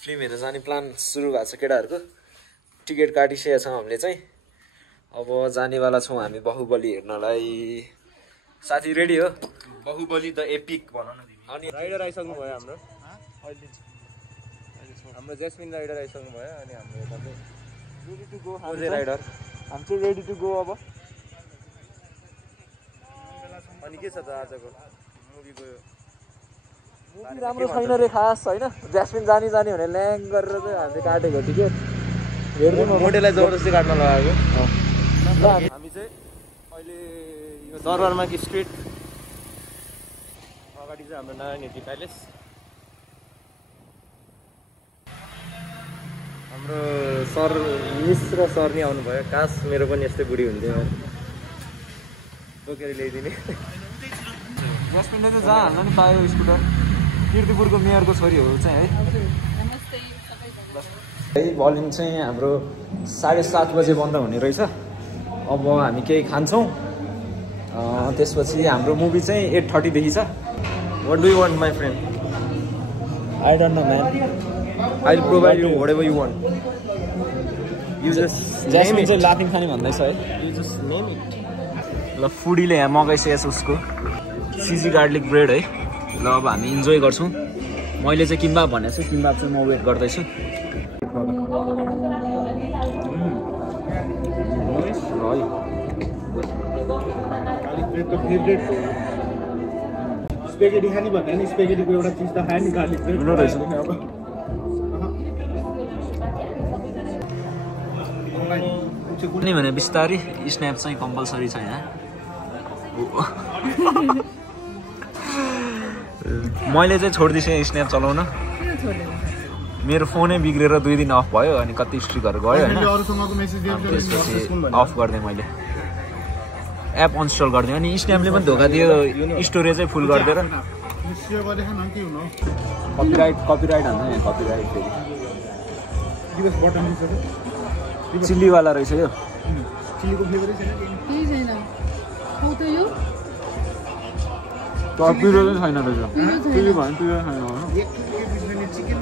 Film हेर्न जाने plan सुरु भएको छ केटाहरूको टिकट काटिसकेका छौँ हामीले चाहिँ अब जानेवाला छौँ हामी बाहुबली हेर्नलाई साथी रेडी हो बाहुबली द एपिक भनौँ न अनि राइडर आइसक्नु भयो हाम्रो हाम्रो जेस्मिन राइडर आइसक्नु भयो अनि हाम्रो यता चाहिँ रेडी टु गो राइडर हामी चाहिँ रेडी टु गो अब अनि के छ त आजको मुभीको मुभी राम्रो छैन रे खास होइन जेस्मिन जाने भने ल्याङ गरेर चाहिँ हामीले काटेको टिकट मोटेलाई जबरजस्ती काट्न लगाएको हामी चाहिँ अहिले यो दरबारमा कि स्ट्रिट अगाडि चाहिँ हाम्रो नयाँ नेटी प्यालेस हाम्रो सर मिस र सर नि आउनुभयो कास मेरो पनि यस्तै बुढी हुन्थ्यो बोकेर ल्याइदिने जेस्मिनले चाहिँ जहाँ हाल्न नि पायो स्कुटर किर्तिपुरको मेयरको छोरी हो चाहिँ है बलिङ चाहिँ हाम्रो 7:30 बजे बन्द हुने रहेछ अब हामी केही खान्छौँ त्यसपछि हाम्रो मुभी चाहिँ 8:30 देखि छ What do you want, my friend? I don't know man I'll provide you whatever you want. You just name Jasmine it. चाहिँ लाफिङ खाने भन्दैछ है You just name it. ल फुडीले यहाँ मगाइसकेको छ उसको सिजी गार्लिक ब्रेड है ल अब हामी इन्जोय गर्छौँ मैले चाहिँ किम्बाब भनेको छु किम्बाब चाहिँ म वेट गर्दैछु स्पेगेटी खाने भन्दा नि स्पेगेटीको एउटा चिज त खायो नि गार्लिक ब्रेड रहेछ नि भने बिस्तारै स्न्याप चाहिँ कम्पलसरी छ यहाँ मैले चाहिँ छोडिदिएँ स्न्याप चलाउन मेरो फोनै बिग्रेर 2 दिन अफ भयो अनि कति स्ट्रिकहरू गयो होइन अरूसँगको मेसेज त्यसपछि अफ गरिदिएँ मैले एप अनइन्स्टल गरिदिएँ अनि स्न्यापले पनि धोका दियो स्टोरेजै फुल गरिदिएर कपिराइट हान्छ यहाँ कपिराइट फेरि चिल्लीवाला रहेछ यो चिल्लीको फ्लेभरै छैन केही छैन हो त यो पिरो चाहिँ छैन रहेछ पिरो भयो नि पिरो छैन एक बिजनेस चिकन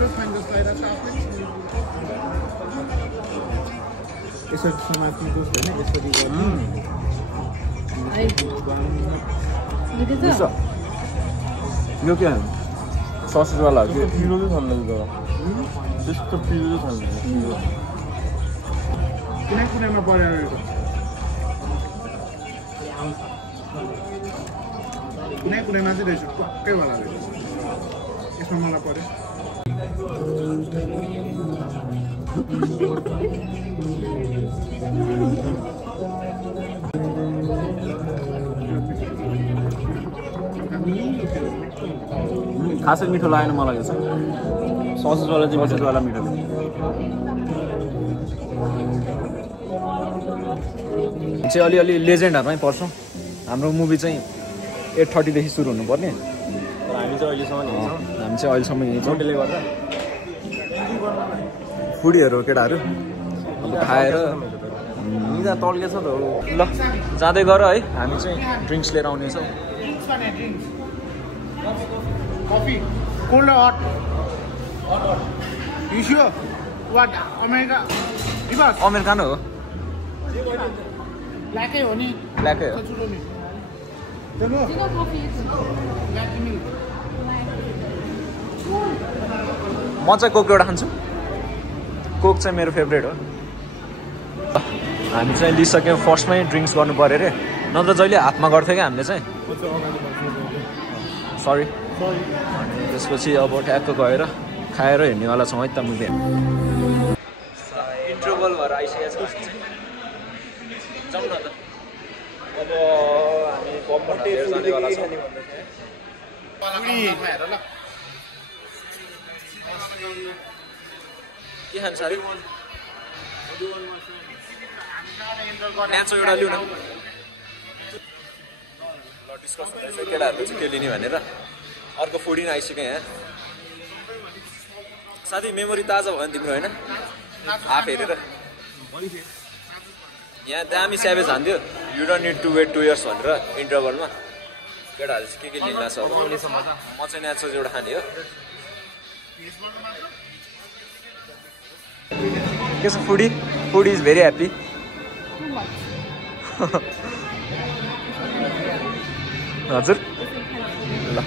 र फाइन जस्तो आइरहेको छ यसरी समाप्ति दोष होइन यसरी यो के ससेजवाला हो कि पिरो चाहिँ छैन रहेछ त्यस्तो पिरो चाहिँ छैन कुनै पऱ्यो कुनैमा चाहिँ रहेछ टक्कैवाला रहेछ यसमा मलाई पऱ्यो खासै मिठो लागेन मलाई यो चाहिँ ससेजवाला चाहिँ ससेजवाला मिठो चाहिँ अलिअलि लेजेन्डहरूमै पर्छौँ हाम्रो मुभी चाहिँ 8:30 देखि सुरु हुनुपर्ने हामी चाहिँ अहिलेसम्म हिँड्छौँ त्यसले गर्दा फुडीहरू केटाहरू अब खाएर निदा तल्केछ त हो ल जाँदै गर है हामी चाहिँ ड्रिङ्क्स लिएर आउनेछौँ coffee cold hot you sure what America reverse americano हो ब्ल्याकै हो नि ब्ल्याकै हो चुरो नि चलो ब्ल्याक मिल्क म चाहिँ कोक एउटा खान्छु कोक चाहिँ मेरो फेभरेट हो हामी चाहिँ लिइसक्यौँ फर्स्टमै ड्रिङ्क्स गर्नु पऱ्यो अरे नत्र जहिले हातमा गर्थ्यो क्या हामीले चाहिँ सरी अनि त्यसपछि अब ट्याक्क गएर खाएर हिँड्नेवाला छौँ है त मुभी इन्टरभल भएर आइसकेको छ जाउँ न त अब हामी पपकर्न लिएर जानेवाला छौँ के खान्छ अरे न्याचो एउटा लिउँ न ल डिस्कस हुँदैछ केटाहरूले चाहिँ के लिने भनेर अर्को फुडी नै आइसक्यो यहाँ साथी मेमोरी ताजा भयो नि तिम्रो होइन हाफ हेरेर यहाँ दामी स्यावेज हान्थ्यो you don't need to wait 2 years भनेर इन्टरभलमा केटाहरूले चाहिँ के लिन लाग्छ म चाहिँ न्याचो एउटा खाने हो के छ foodie? Foodie is very happy. हजुर ल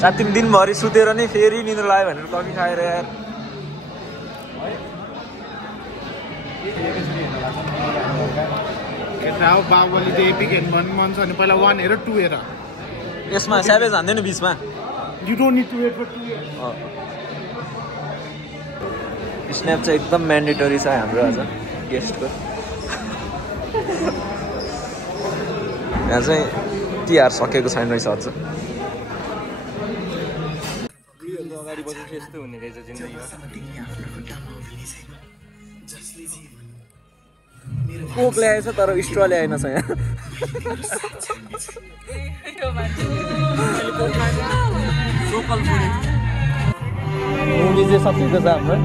4-3 दिनभरि सुतेर नै फेरि निद्रा लाग्यो भनेर कफी खाएर यार। बाहुबली चाहिँ एपिक हेर्नु भन्नु मन छ भने पहिला 1 हेर 2 हेर। यसमा स्यावेज हान्दैन बिचमा? You don't need to wait for 2 years. Snap चाहिँ एकदम म्यान्डेटरी छ हाम्रो आज गेस्टको। यहाँ चाहिँ तिहार सकेको छैन रहेछ अझ। अगाडि बसेपछि यस्तो हुने रहेछ जिन्दगीमा। कोक ल्याएछ तर स्ट्र ल्याएन छ यहाँ। मुभी चाहिँ सकिएको छ हाम्रो।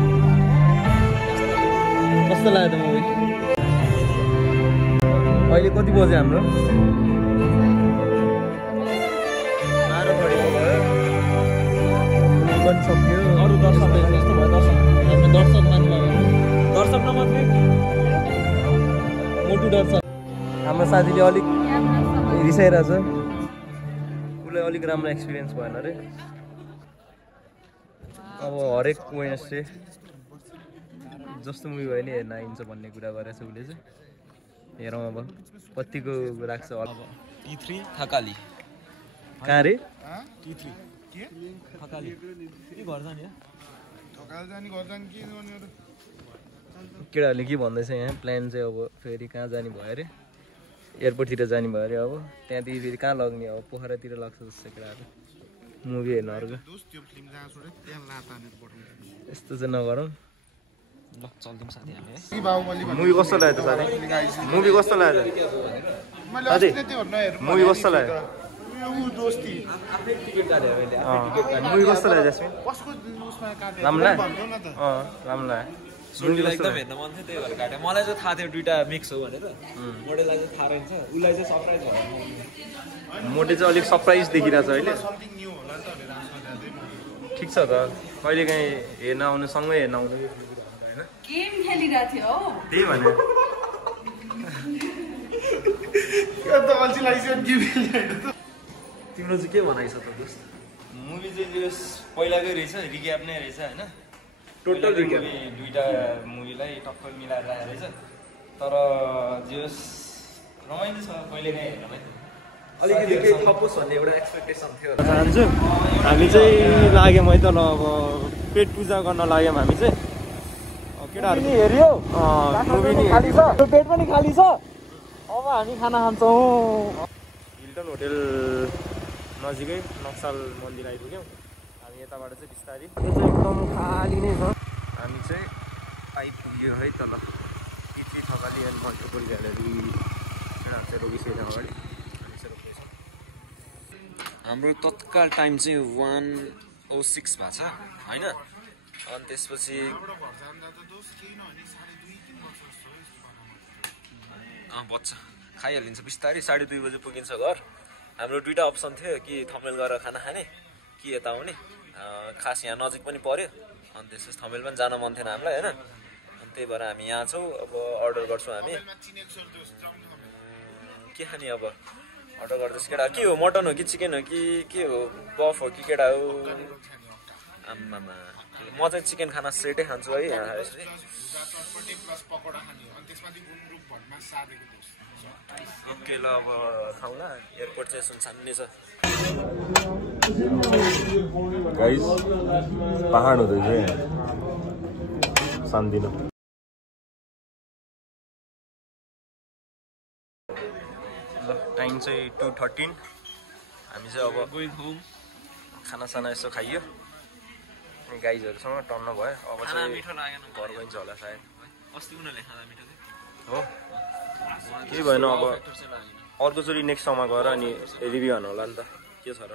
कस्तो लाग्यो त मुभी? अहिले कति बज्यो हाम्रो? 12 बजेको भयो। मुभी पनि सक्यो। अरू दर्शकहरू यस्तो भयो। दर्शक मान्नु दर्शक नमान्ने मोटु दर्शक। हाम्रो साथीले अलिक रिसाइरहेछ। उसलाई अलिक राम्रो एक्सपिरियन्स भएन अरे। अब हरेक वेडनेसडे जस्तो मुभी भयो नि हेर्न आइन्छ भन्ने कुरा गरेछ उसले चाहिँ। हेरौँ अब कतिको राख्छ। अब T3 थकाली कहाँ रे? T3 के? थकाली के घर जाने? थकाल जाने घर जाने के गर्ने अरे? केटाहरूले के भन्दैछ यहाँ प्लान चाहिँ अब फेरि कहाँ जाने भयो अरे? एयरपोर्टतिर जाने भयो अरे। अब त्यहाँदेखि फेरि कहाँ लग्ने? अब पोखरातिर लाग्छ जस्तो केटाहरू मुभी हेर्न अर्को। यस्तो चाहिँ नगरौँ। ल चल्दिउँ साथी हामी है। मुभी कस्तो लाग्यो त साथी? मुभी कस्तो लाग्यो त? साथी मुभी कस्तो लाग्यो? मुभी कस्तो लाग्यो जसमिन? राम्रो लाग्यो? राम्रो लाग्यो। मोडेलाई एकदम हेर्न मन थियो त्यही भएर काटेँ। मलाई चाहिँ थाहा थियो दुइटा मिक्स हो भनेर। मोडेलाई चाहिँ थाहा रहेछ। उसलाई चाहिँ सरप्राइज भयो। मोटे चाहिँ अलिक सरप्राइज देखिरहेछ अहिले। ठिक छ त कहिले काहीँ हेर्न आउनु सँगै हेर्न आउनु गेम खेलिरहेको थियो हौ। त्यही भने तिम्रो चाहिँ के भनाइछ त दोस्त? मुभी चाहिँ पहिलाकै रहेछ रिक्याप नै रहेछ होइन। टोटल रिक्याप दुईटा मुभीलाई टक्कर मिलाएर आएको रहेछ। तर जेस रमाइलो छ कहिले काहीँ हेर्नलाई। अलिकति केही थपोस् भन्ने एउटा एक्सपेक्टेसन थियो। चाहन्छु हामी चाहिँ लाग्यौँ है त ल अब पेट पूजा गर्न लाग्यौँ हामी चाहिँ। केटाहरू हेऱ्यो मुभी नि खाली छ, पेट पनि खाली छ। अब हामी खाना खान्छौँ। हिल्टन होटेल नजिकै नक्साल मन्दिर आइपुग्यौँ हामी। यताबाट चाहिँ बिस्तारै एकदम खाली नै छ। हामी चाहिँ आइपुग्यो है तल T3 Thakali and multiple gallery. केटाहरू चाहिँ रोकिसकेको अगाडि हाम्रो तत्काल टाइम चाहिँ 1:06 भएको छ होइन। अनि त्यसपछि बच्छ खाइहालिन्छ बिस्तारै। 2:30 बजे पुगिन्छ घर। हाम्रो दुईवटा अप्सन थियो कि थमेल गरेर खाना खाने कि यता आउने। खास यहाँ नजिक पनि पर्यो। अनि त्यसपछि थमेल पनि जान मन थिएन हामीलाई होइन। अनि त्यही भएर हामी यहाँ छौँ। अब अर्डर गर्छौँ हामी। के खाने अब अर्डर गर्दैछ केटा? के हो मटन हो कि चिकन हो कि के हो? बफ हो कि केटा हो? आम्मामा म चाहिँ चिकन खाना सेटै खान्छु है यहाँ आएपछि। ओके ल अब खाउँला। एयरपोर्ट चाहिँ सुनसान नै छ। गाइस पहाड हुँदैछ शान्तिनो। टाइम चाहिँ 2:13। हामी चाहिँ अब खानासाना यसो खाइयो। गाइजहरूसँग टन्न भयो। अब चाहिँ मिठो लागेन घर गइन्छ होला सायद। अस्ति उनीहरूले खाना मिठो हो केही भएन। अब अर्कोचोटि नेक्स्ट ठाउँमा गएर अनि रिभ्यू हान्नु होला नि त के छ र।